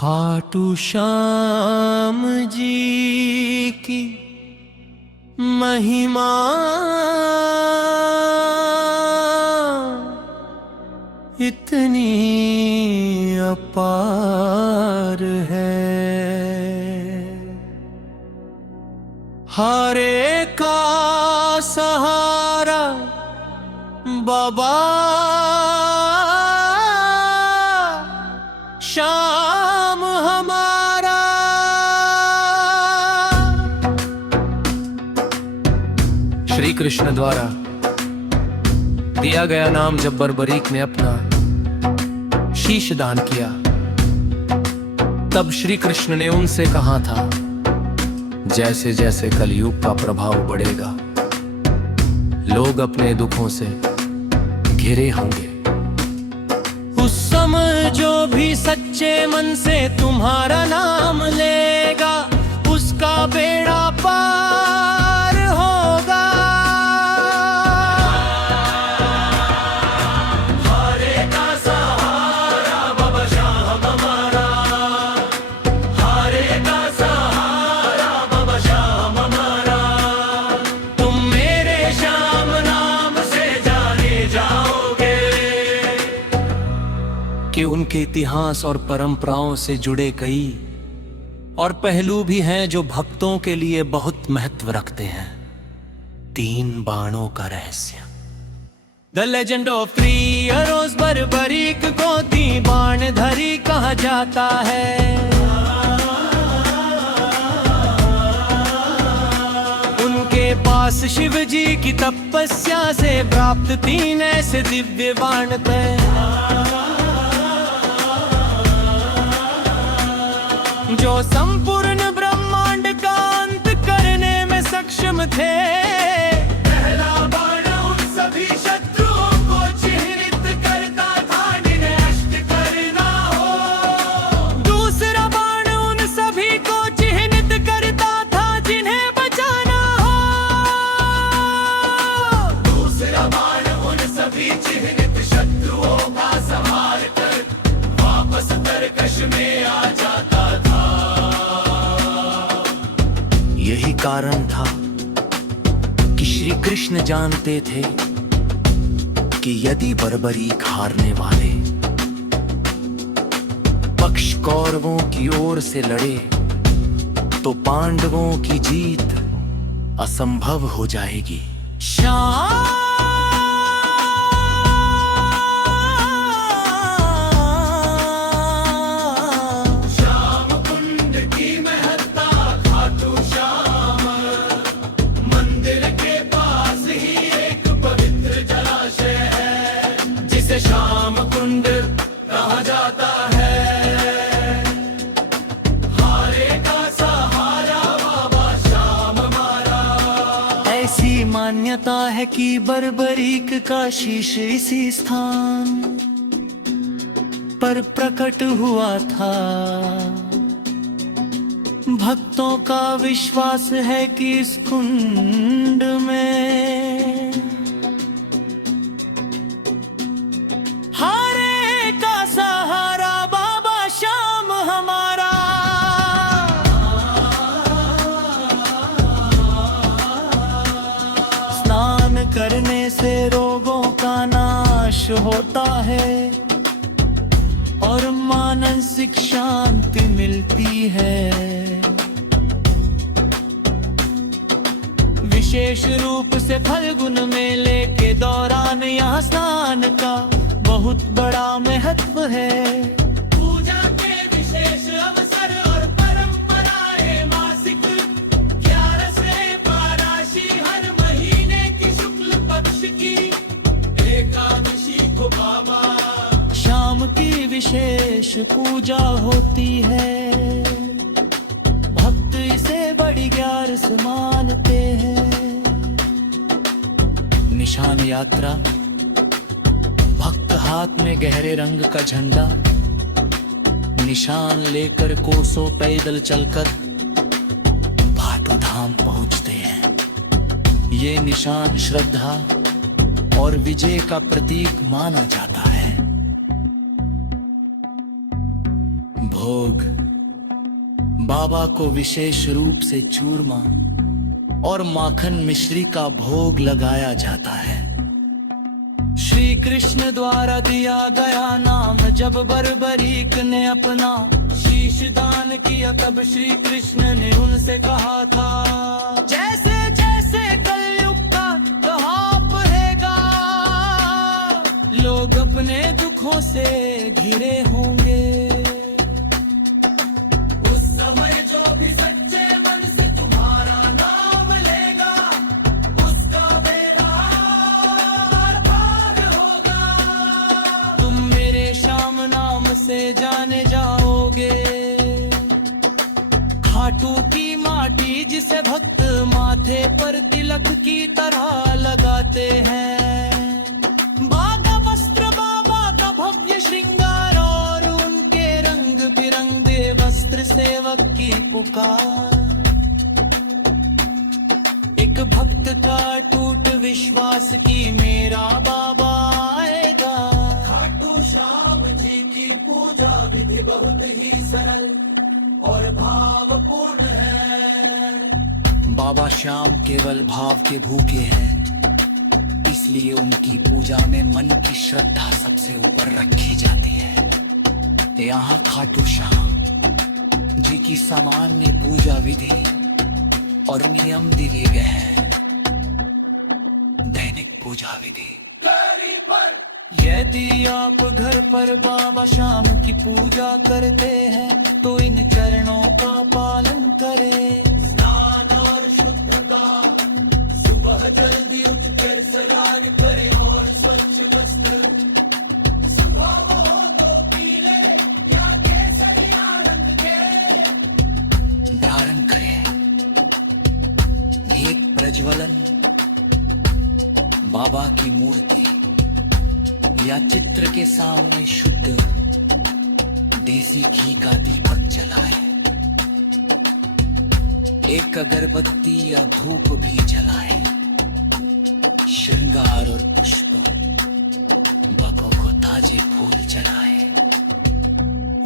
खाटू श्याम जी की महिमा इतनी अपार है, हारे का सहारा बाबा श्याम हमारा। श्री कृष्ण द्वारा दिया गया नाम जब बर्बरीक ने अपना शीश दान किया, तब श्री कृष्ण ने उनसे कहा था, जैसे जैसे कलयुग का प्रभाव बढ़ेगा, लोग अपने दुखों से घिरे होंगे, उस समय जो भी सच्चे मन से तुम्हारा नाम लेगा, उसका बेड़ा पार होगा। हारे का सहारा बाबा श्याम हमारा, हारे का सहारा बाबा श्याम हमारा। तुम मेरे श्याम नाम से जाने जाओगे कि उनके इतिहास और परंपराओं से जुड़े कई और पहलू भी हैं जो भक्तों के लिए बहुत महत्व रखते हैं। 3 बाणों का रहस्य। द लेजेंड ऑफ 3 हेरोज बर्बरीक को 3 बाण धरी कहा जाता है। उनके पास शिव जी की तपस्या से प्राप्त 3 ऐसे दिव्य बाण थे जो संपूर्ण ब्रह्मांड का अंत करने में सक्षम थे। पहला बाण उन सभी शत्रुओं को चिह्नित करता था जिन्हें नष्ट करना हो। दूसरा बाण उन सभी को चिह्नित करता था जिन्हें बचाना हो। दूसरा बाण उन सभी चिह्नित शत्रुओं का संहार कर वापस तरकश में आ जाता। यही कारण था कि श्री कृष्ण जानते थे कि यदि बर्बरीक हारने वाले पक्ष कौरवों की ओर से लड़े तो पांडवों की जीत असंभव हो जाएगी। श्याम कुंड कहा जाता है। हारे का सहारा बाबा श्याम हमारा। ऐसी मान्यता है कि बर्बरीक का शीश इसी स्थान पर प्रकट हुआ था। भक्तों का विश्वास है कि इस कुंड में हारे का सहारा बाबा श्याम हमारा। स्नान करने से रोगों का नाश होता है और मानसिक शांति मिलती है। विशेष रूप से फल्गुन मेले के दौरान यहाँ स्नान का बहुत बड़ा महत्व है। पूजा के विशेष अवसर और परंपराएं मासिक 11 से 12 हर महीने की शुक्ल पक्ष की एकादशी को बाबा श्याम की विशेष पूजा होती है। भक्त इसे बड़ी ग्यार से मानते हैं। निशान यात्रा। भक्त हाथ में गहरे रंग का झंडा निशान लेकर कोसों पैदल चलकर भाटू धाम पहुंचते हैं। ये निशान श्रद्धा और विजय का प्रतीक माना जाता है। भोग बाबा को विशेष रूप से चूरमा और माखन मिश्री का भोग लगाया जाता है। श्री कृष्ण द्वारा दिया गया नाम जब बर्बरीक ने अपना शीश दान किया, तब श्री कृष्ण ने उनसे कहा था, जैसे जैसे कलयुग का कहाप रहेगा, लोग अपने दुखों से घिरे होंगे। उस समय जो भी सच्चे मन से तुम्हारा नाम लेगा, उसका बेड़ा पार होगा। तुम मेरे श्याम नाम से जाने जाओगे। खाटू की माटी जिसे भक्त माथे पर तिलक की तरह लगाते हैं, बागा वस्त्र बाबा का भव्य श्रृंगार और उनके रंग बिरंगे वस्त्र सेवक की पुकार, एक भक्त का टूट विश्वास की मेरा बाबा आएगा। खाटू श्याम जी की पूजा विधि बहुत ही सरल और भावपूर्ण है। बाबा श्याम केवल भाव के भूखे हैं, इसलिए उनकी पूजा में मन की श्रद्धा सबसे ऊपर रखी जाती है। यहाँ खाटू श्याम जी की सामान्य पूजा विधि और नियम दिए गए हैं। दैनिक पूजा विधि, यदि आप घर पर बाबा श्याम की पूजा करते हैं तो इन चरणों का पालन करें। स्नान और शुद्धता, सुबह जल्दी उठकर स्नान करें और स्वच्छ वस्त्र, सुबह हो तो पीले या केसरिया रंग के धारण करें। एक प्रज्वलन, बाबा की मूर्ति या चित्र के सामने शुद्ध देसी घी का दीपक जलाए। एक अगरबत्ती या धूप भी जलाए। श्रृंगार और पुष्प, बाबा को ताजे फूल चढ़ाए।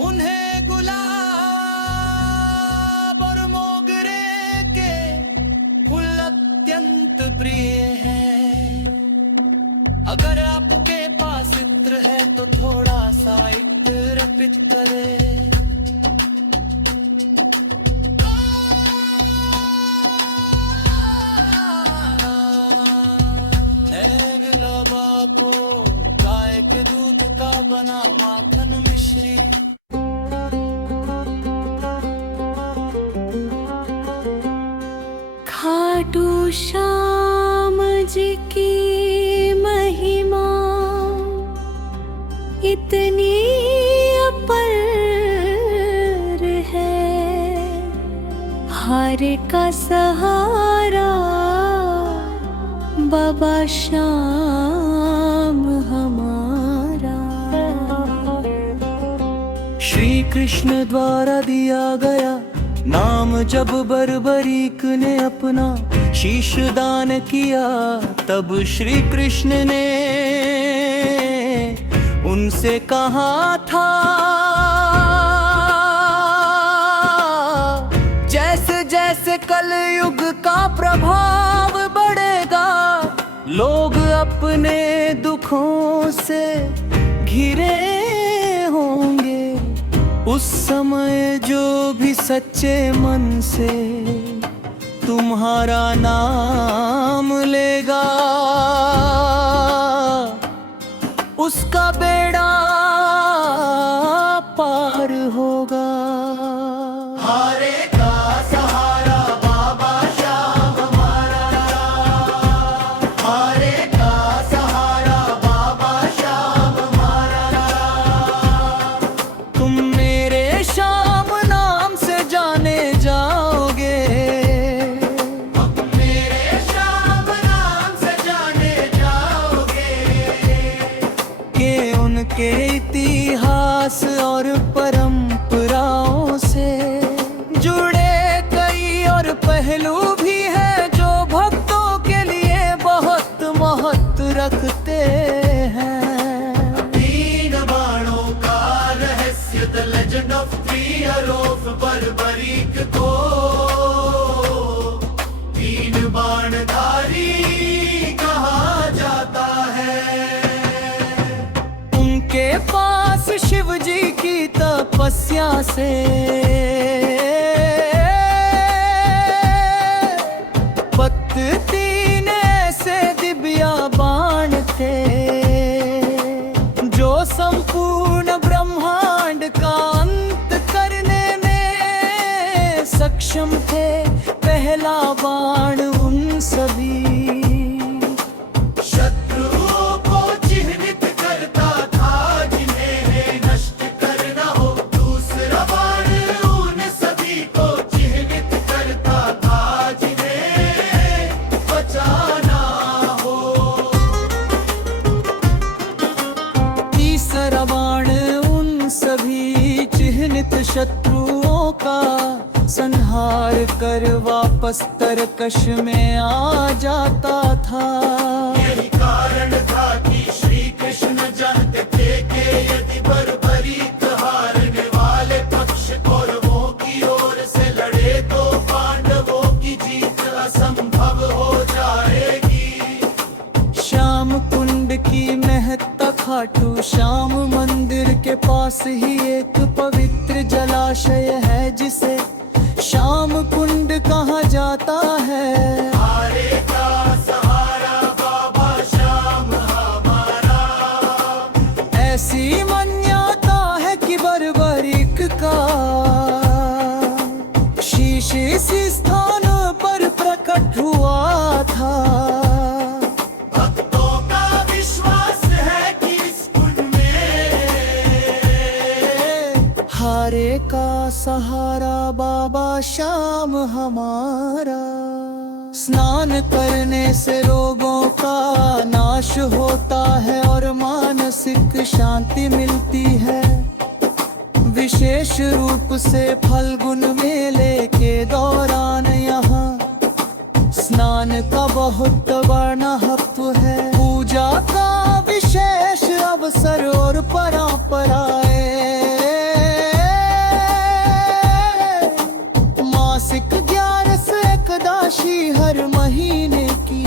उन्हें गुलाब और मोगरे के फूल अत्यंत प्रिय हैं। अगर आपके पास इत्र है तो थोड़ा सा इत्र अर्पित करें। गुलाबा को गाय के दूध का बना माखन मिश्री, खाटू श्याम जी की महिमा इतनी अपर है, हार का सहारा बाबा श्याम हमारा। श्री कृष्ण द्वारा दिया गया नाम जब बर्बरीक ने अपना शीश दान किया, तब श्री कृष्ण ने उनसे कहा था, जैसे जैसे कलयुग का प्रभाव बढ़ेगा, लोग अपने दुखों से घिरे होंगे। उस समय जो भी सच्चे मन से तुम्हारा नाम लेगा, उसका बेड़ा पार होगा। हारे का सहारा बाबा श्याम हमारा, हारे का सहारा बाबा श्याम हमारा। तुम मेरे श्याम नाम से जाने जाओगे, मेरे श्याम नाम से जाने जाओगे। के उनके इतिहास और परम ऑफ ट्रियरोफ बर्बरीक को तीन बाणधारी कहा जाता है। उनके पास शिव जी की तपस्या से तीन ऐसे दिव्या बाण थे जो संपूर्ण ब्रह्मांड का अंत करने में सक्षम थे। पहला बाण उन सभी शत्रुओं को चिह्नित करता था जिन्हें नष्ट करना हो। दूसरा बाण उन सभी को चिह्नित करता था जिन्हें बचाना हो। तीसरा बाण उन सभी चिह्नित शत्रुओं का संहार कर वापस तरकश में आ जाता था। यही कारण था कि श्री कृष्ण जानते थे कि यदि बर्बरीक हारने वाले पक्ष कौरवों की ओर से लड़े तो पांडवों की जीत असंभव हो जाएगी। श्याम कुंड की महत्ता खाटू श्याम मंदिर के पास ही एक पवित्र जलाशय है जिसे श्याम कुंड कहा जाता है। हारे का सहारा बाबा श्याम हमारा। ऐसी मान्यता है कि बर्बरीक का शीश इसी स्थान पर प्रकट हुआ था। भक्तों का विश्वास है कि इस कुंड में हारे का सहारा बाबा श्याम हमारा। स्नान करने से रोगों का नाश होता है और मानसिक शांति मिलती है। विशेष रूप से फल्गुन मेले के दौरान यहाँ स्नान का बहुत बड़ा महत्व है। पूजा का विशेष अवसर और परंपराएं मासिक 11 एकादशी हर महीने की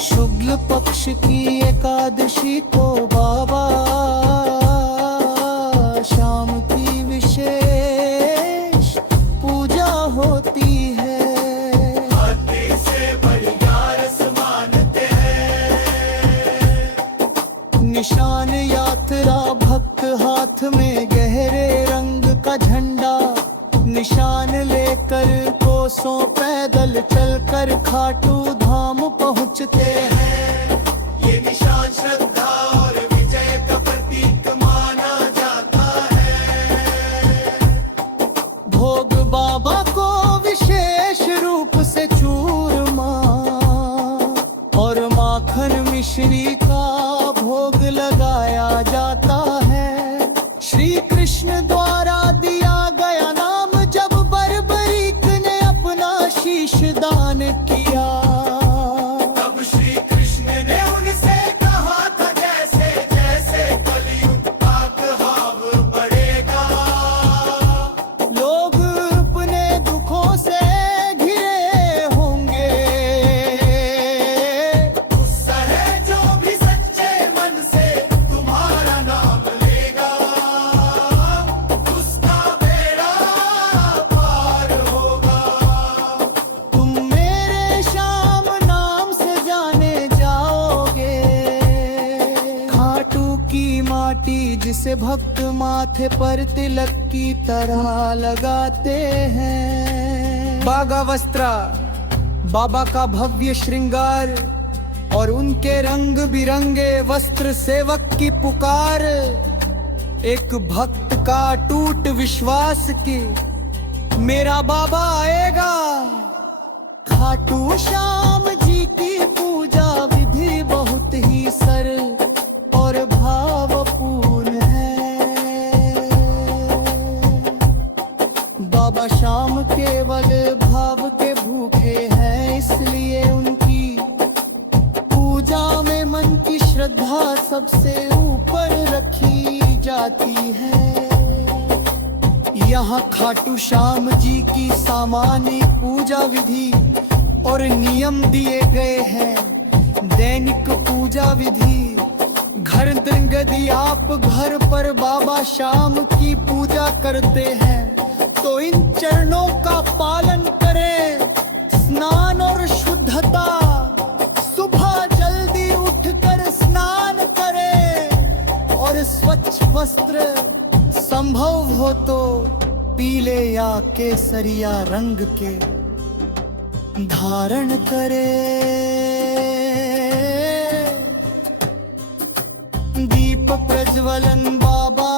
शुक्ल पक्ष की एकादशी को बाबा शाम की विशेष पूजा होती है। भक्ति से बलियारस मानते हैं। निशान यात्रा भक्त हाथ में गहरे रंग का झंडा निशान लेकर कोसों पैदल चलकर खाटू धाम पहुँचते हैं। ये निशान श्रद्धा और विजय का प्रतीक माना जाता है। भोग बाबा को विशेष रूप से चूरमा और माखन मिश्री का भोग लगाया जाता है। श्री कृष्ण द्वारा दिया गया नाम जब बर्बरीक ने अपना शीश दान किया तब श्री कृष्ण ने उनसे कहा था जैसे जैसे कलयुग का प्रभाव बढ़ेगा लोग अपने दुखों से घिरे होंगे। उस है जो भी सच्चे मन से तुम्हारा नाम लेगा उसका बेड़ा पार होगा। तुम मेरे श्याम नाम से जाने जाओगे। खाटू की माटी जिसे भक्त माथे पर तिलक की तरह लगाते हैं। बागा वस्त्रा बाबा का भव्य श्रृंगार और उनके रंग बिरंगे वस्त्र सेवक की पुकार एक भक्त का टूट विश्वास की मेरा बाबा आएगा। खाटू श्याम जी की पूजा विधि बहुत ही सरल और भावपूर्ण है। बाबा श्याम केवल भाव के भूखे हैं इसलिए उनकी पूजा में मन की श्रद्धा सबसे ऊपर रखी जाती है। यहाँ खाटू श्याम जी की सामान्य पूजा विधि और नियम दिए गए हैं। दैनिक पूजा विधि। घर दंगदी आप घर पर बाबा श्याम की पूजा करते हैं तो इन चरणों का पालन करें। स्नान और शुद्धता। सुबह जल्दी उठकर स्नान करें और स्वच्छ वस्त्र, संभव हो तो पीले या केसरिया रंग के धारण करें। दीप प्रज्वलन बाबा